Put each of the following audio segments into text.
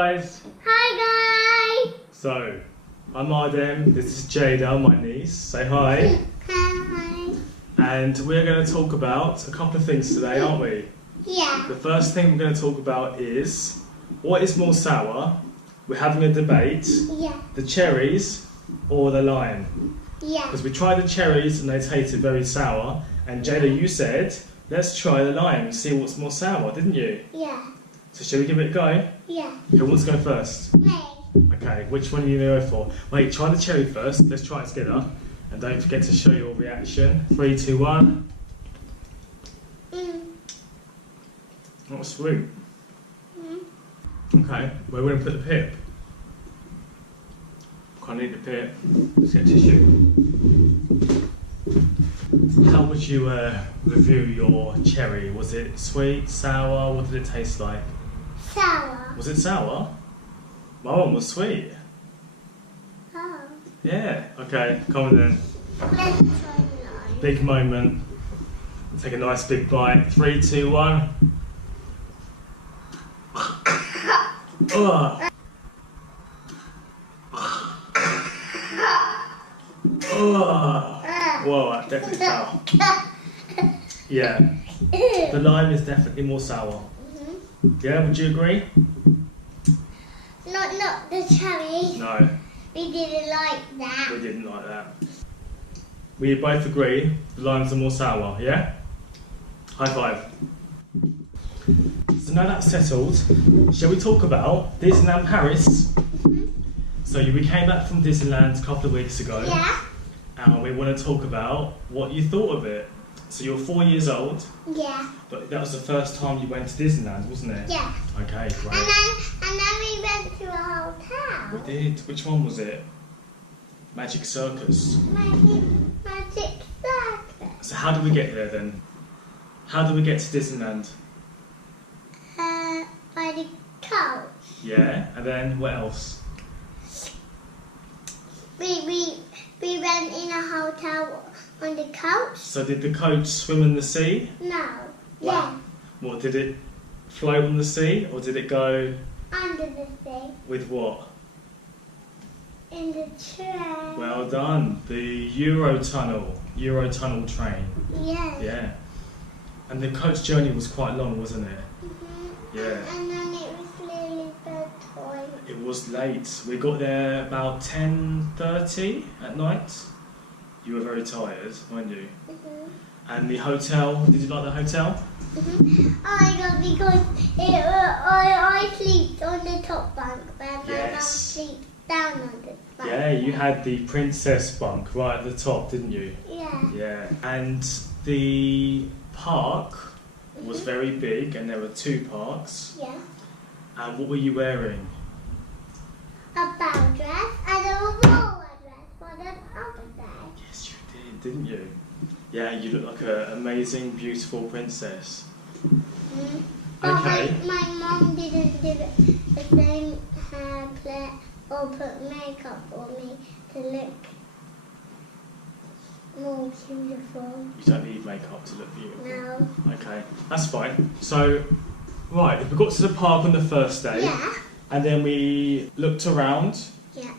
guys. Hi guys. So, I'm Ardem, this is Jada, my niece. Say hi. Hi. And we're going to talk about a couple of things today, aren't we? Yeah. The first thing we're going to talk about is, what is more sour? We're having a debate. Yeah. The cherries or the lime? Yeah. Because we tried the cherries and they tasted very sour. And Jada, you said, let's try the lime and see what's more sour, didn't you? Yeah. So shall we give it a go? Yeah. Who wants to go first? Me. Okay, which one are you going to go for? Wait, try the cherry first. Let's try it together. And don't forget to show your reaction. 3, 2, 1. Oh, sweet. Okay, where are we going to put the pip? Can't eat the pip. Let's get tissue. How would you review your cherry? Was it sweet, sour? What did it taste like? Sour. Was it sour? My one was sweet. Oh. Yeah, okay, come on then. Let's try lime. Big moment. Take a nice big bite. 3, 2, 1. Ugh. Ugh. Whoa, that's definitely sour. Yeah, the lime is definitely more sour. Yeah, would you agree? Not the cherry. No, We didn't like that. we didn't like that. We both agree the limes are more sour, yeah? High five. So now that's settled, shall we talk about Disneyland Paris? So we came back from Disneyland a couple of weeks ago. Yeah. And we want to talk about what you thought of it. So you're 4 years old, Yeah. but that was the first time you went to Disneyland, wasn't it? Yeah. Okay, great. And then we went to a hotel. We did. Which one was it? Magic Circus. Magic circus. So how did we get there then? How did we get to Disneyland? By the couch. Yeah, and then what else? We went in a hotel on the couch. So did the coach swim in the sea? No. Wow. What, did it float on the sea, or did it go Yeah. Under the sea. with what? In the train. Well done. The Eurotunnel train. Yeah. Yeah. And the coach journey was quite long, wasn't it? Yeah. And then it was really bedtime. It was late. We got there about 10:30 at night. You were very tired, weren't you? And the hotel, did you like the hotel? Oh my god, because I slept on the top bunk, but my mum Yes. slept down on the bunk. Yeah, you had the princess bunk right at the top, didn't you? Yeah. Yeah. And the park was very big, and there were 2 parks. Yeah. And what were you wearing? A bow dress and a roller dress for the other day. Yes, you did, didn't you? Yeah, you look like an amazing, beautiful princess. Okay. But my mum didn't do the same hair play or put makeup on me to look more beautiful. You don't need makeup to look beautiful. No. Okay, that's fine. So, right, we got to the park on the first day, Yeah. and then we looked around, Yeah.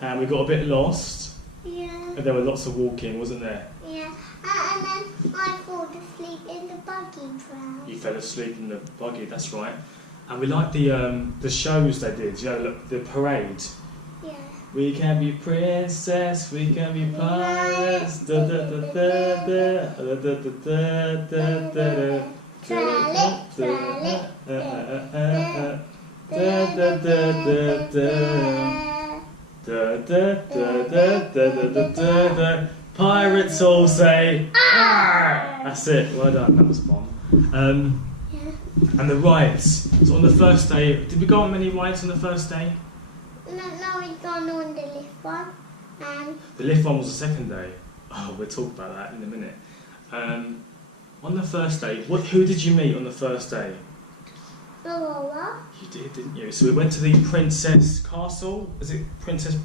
and we got a bit lost, Yeah. and there were lots of walking, wasn't there? Yeah. And then I fall asleep in the buggy ground. You fell asleep in the buggy, that's right. And we liked the shows they did, you know, look, the parade. Yeah. We can be princess, we can be pirates. Da da da da da da da da da da. Trallet, trallet, Da da da da da. Da da da da da da da da. Pirates all say "Arr!" That's it, well done, that was fun. Yeah. And the rides. So on the first day, did we go on many rides on the first day? No, we've gone on the lift one. The lift one was the second day. Oh, we'll talk about that in a minute. On the first day, who did you meet on the first day? Aurora. You did, didn't you? So we went to the Princess Castle. Is it Princess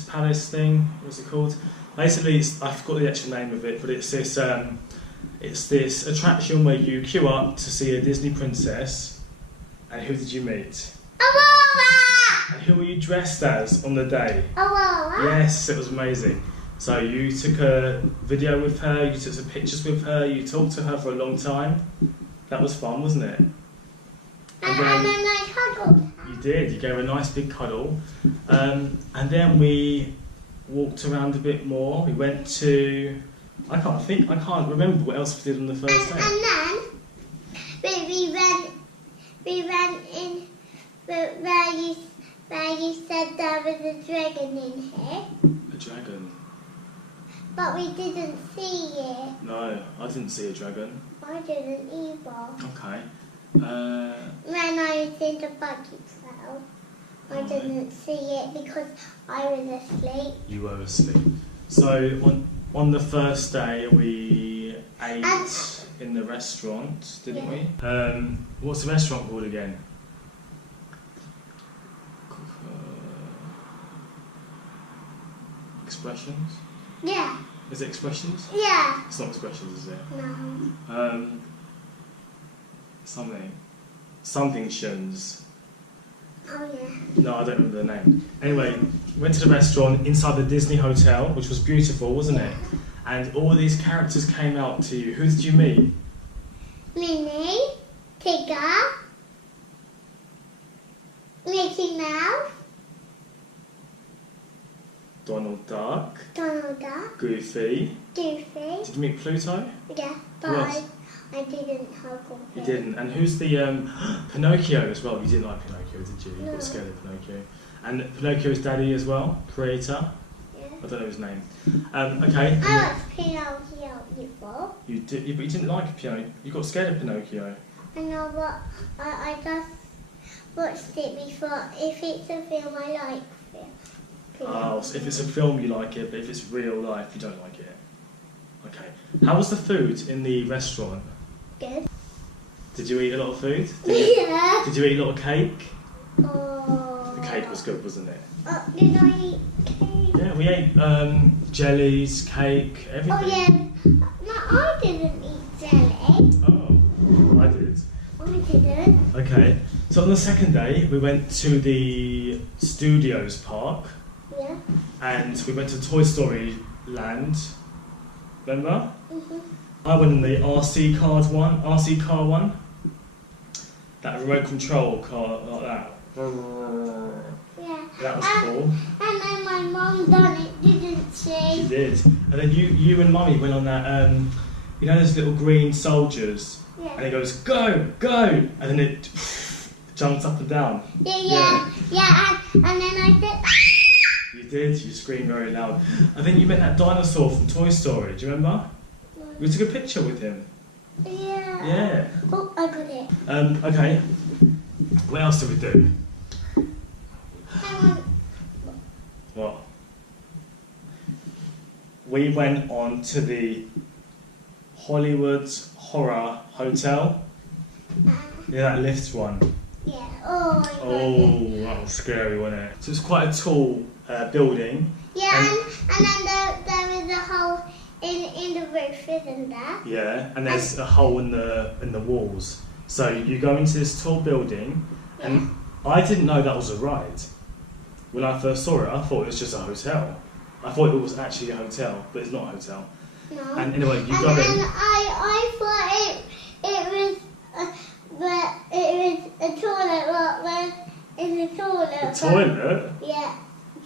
Palace thing? What's it called? Basically, I forgot the actual name of it, but it's this It's this attraction where you queue up to see a Disney princess, And who did you meet? Aurora! And who were you dressed as on the day? Aurora? Yes, it was amazing. So you took a video with her, you took some pictures with her, you talked to her for a long time. That was fun, wasn't it? And then I cuddled her. You did, you gave her a nice big cuddle. And then we walked around a bit more. We went to, I can't remember what else we did on the first day. And then we went in where you said there was a dragon in here. A dragon? But we didn't see it. No, I didn't see a dragon. I didn't either. Okay. When I was in the buggy trail, I didn't see it because I was asleep. You were asleep. So on the first day we ate in the restaurant, didn't we? What's the restaurant called again? Expressions? Yeah. Is it Expressions? Yeah. It's not Expressions, is it? No. Something Shins. Oh yeah. No, I don't remember the name. Anyway, went to the restaurant inside the Disney Hotel, which was beautiful, wasn't it? And all these characters came out to you. Who did you meet? Minnie, Tigger, Mickey Mouse, Donald Duck, Donald Duck, Goofy. Goofy. Did you meet Pluto? Yeah, but Who else? I didn't hug him. You didn't. And who's the Pinocchio as well? You didn't like Pinocchio, did you? You No. got scared of Pinocchio. And Pinocchio's daddy as well, creator. Yeah. I don't know his name. Okay. I watched Pinocchio before. You did, but you didn't like Pinocchio. You got scared of Pinocchio. I know what I just watched it before. If it's a film, I like it. Oh, so if it's a film you like it, but if it's real life you don't like it. Okay. How was the food in the restaurant? Good. Did you eat a lot of food? Yeah. Did you eat a lot of cake? Oh. The cake was good, wasn't it? Did I eat cake? Yeah, we ate jellies, cake, everything. Oh yeah. No, I didn't eat jelly. Oh, I did. I didn't. Okay. So on the second day we went to the Studios Park. Yeah. And we went to Toy Story Land. Remember? Mhm. I went in the RC car one. That remote control car like that. Yeah. That was cool. And then my mum done it, didn't She she? did. And then you and Mummy went on that. You know those little green soldiers. Yeah. And it goes go go, and then it jumps up and down. Yeah. And then I said. You did. You screamed very loud. I think you met that dinosaur from Toy Story. Do you remember? We took a picture with him. Yeah. Yeah. Oh, I got it. Okay. What else did we do? Hang on. What? We went on to the Hollywood Horror Hotel. Yeah, that lift one. Yeah. Oh, I got it. Oh, that was scary, wasn't it? So it's quite a tall building. Yeah, and then there is a hole in the roof, isn't there? Yeah, and there's a hole in the walls. So you go into this tall building, and I didn't know that was a ride. When I first saw it, I thought it was just a hotel. I thought it was actually a hotel, but it's not a hotel. No. And anyway, you go And in. I thought it was a toilet, but where is a toilet? A toilet? Yeah,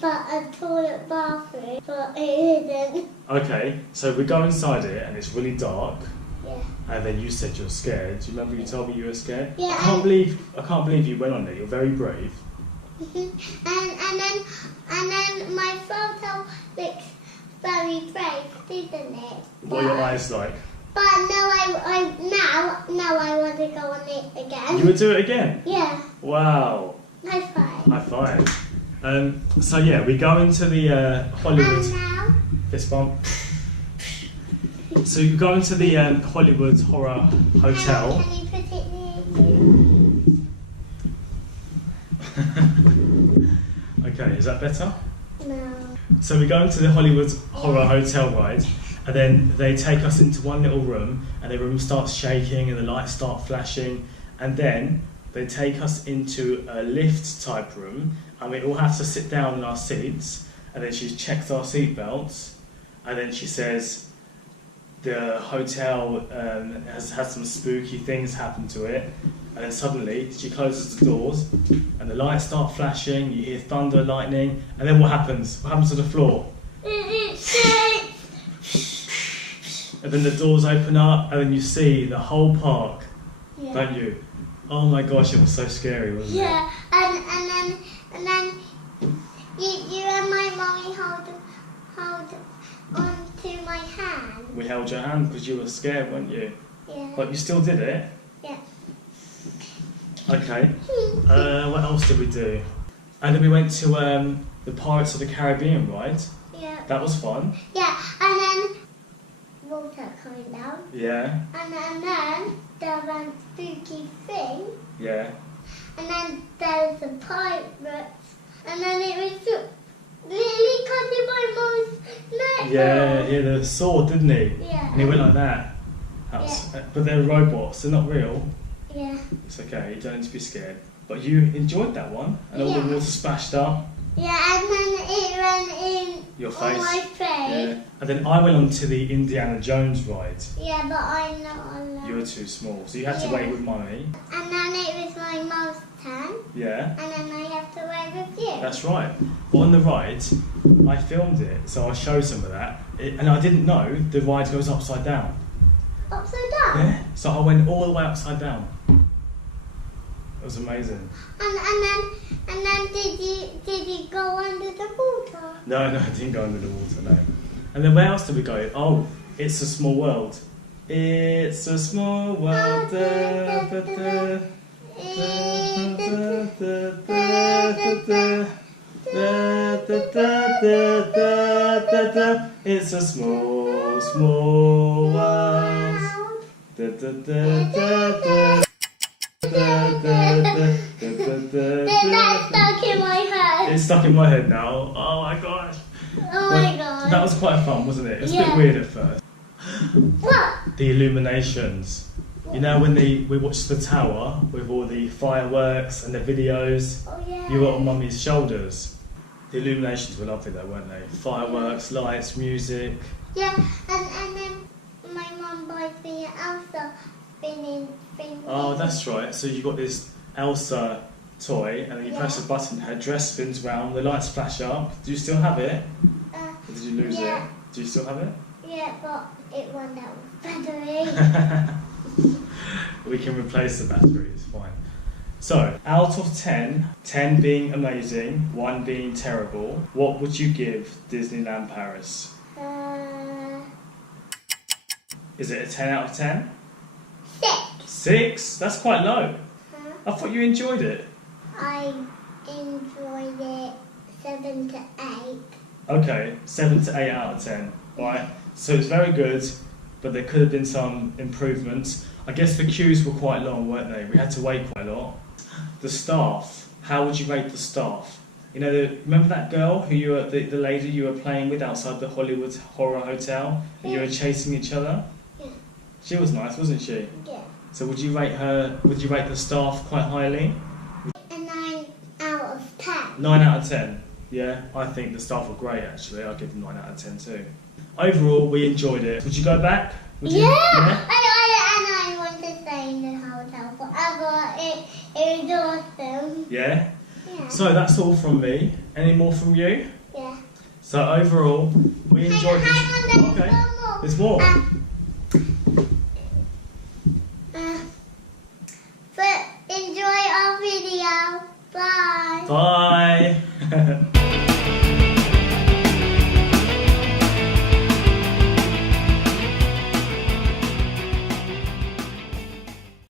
but a toilet bathroom, but it isn't. Okay, so we go inside it, and it's really dark. Yeah. And then you said you're scared. Do you remember you told me you were scared? Yeah. I can't believe you went on it. You're very brave. And then my photo looks very brave, didn't it? What are your eyes like? But now I want to go on it again. You would do it again? Yeah. Wow. High five. High five. So yeah, we go into the Hollywood. And now. Fist bump. So you go into the Hollywood Horror Hotel. Can you put it near you? Okay, is that better? No. So we go into the Hollywood Horror Hotel ride, and then they take us into one little room, and the room starts shaking, and the lights start flashing, and then they take us into a lift type room, and we all have to sit down in our seats, and then she checks our seat belts, and then she says the hotel has had some spooky things happen to it, and then suddenly she closes the doors and the lights start flashing, you hear thunder, lightning, and then what happens? What happens to the floor? It shakes. And then the doors open up and then you see the whole park, Yeah. don't you? Oh my gosh, it was so scary, wasn't it? Yeah, and then you and my mommy hold on to my hand. We held your hand because you were scared, weren't you? Yeah. But you still did it? Yeah. Okay. What else did we do? And then we went to the Pirates of the Caribbean ride. Yeah. That was fun. Yeah, and then water coming down. Yeah. And then there was a spooky thing. Yeah. And then there was a pirate. And then it was really cutting my mom's neck. Yeah, he had a sword, didn't he? Yeah. And he went like that. But they're robots, they're not real. Yeah. It's okay, you don't need to be scared. But you enjoyed that one, and all the water splashed up. Yeah, and then it ran in Your on face. my face. Yeah. And then I went on to the Indiana Jones ride. Yeah, but I'm not allowed. You were too small, so you had to Yeah. wait with Mummy. And then it was my mum's turn. Yeah. And then I have to wait with you. That's right. But on the ride, I filmed it, so I'll show some of that. And I didn't know the ride goes upside down. Upside down? Yeah. So I went all the way upside down. It was amazing. And then did you go under the water? No, I didn't go under the water, no. And then where else did we go? Oh, It's a Small World. It's a small world. Da, da, da. It's a small, small world. That's stuck in my head. It's stuck in my head now. Oh my gosh. Oh my god. That was quite fun, wasn't it? It was a bit Yeah. weird at first. What? The Illuminations. You know when we watched the tower with all the fireworks and the videos? Oh yeah. You were on Mummy's shoulders. The Illuminations were lovely though, weren't they? Fireworks, lights, music. Yeah, and then my mum buys me an Elsa spinning thing. Oh, that's right. So you got this Elsa toy, and then you press a button, her dress spins round, the lights flash up. Do you still have it? Or did you lose it? Do you still have it? Yeah, but it ran out of battery. We can replace the battery, it's fine. So, out of 10, 10 being amazing, 1 being terrible, what would you give Disneyland Paris? Is it a 10 out of 10? 6. 6? That's quite low. Huh? I thought you enjoyed it. I enjoyed it 7 to 8. Okay, 7 to 8 out of 10. Right, so it's very good, but there could have been some improvements. I guess the queues were quite long, weren't they? We had to wait quite a lot. The staff, how would you rate the staff? You know, remember that girl who you were, the lady you were playing with outside the Hollywood Horror Hotel, and you were chasing each other? Yeah. She was nice, wasn't she? Yeah. So would you rate her? Would you rate the staff quite highly? A 9 out of 10. 9 out of 10. Yeah, I think the staff were great actually. I'd give them 9 out of 10 too. Overall, we enjoyed it. Would you go back? Would you? Yeah. Yeah? I want to stay in the hotel forever. It was awesome. Yeah? Yeah. So that's all from me. Any more from you? Yeah. So overall, we enjoyed this. Hang on, Okay. there's one more. There's more. But enjoy our video. Bye. Bye.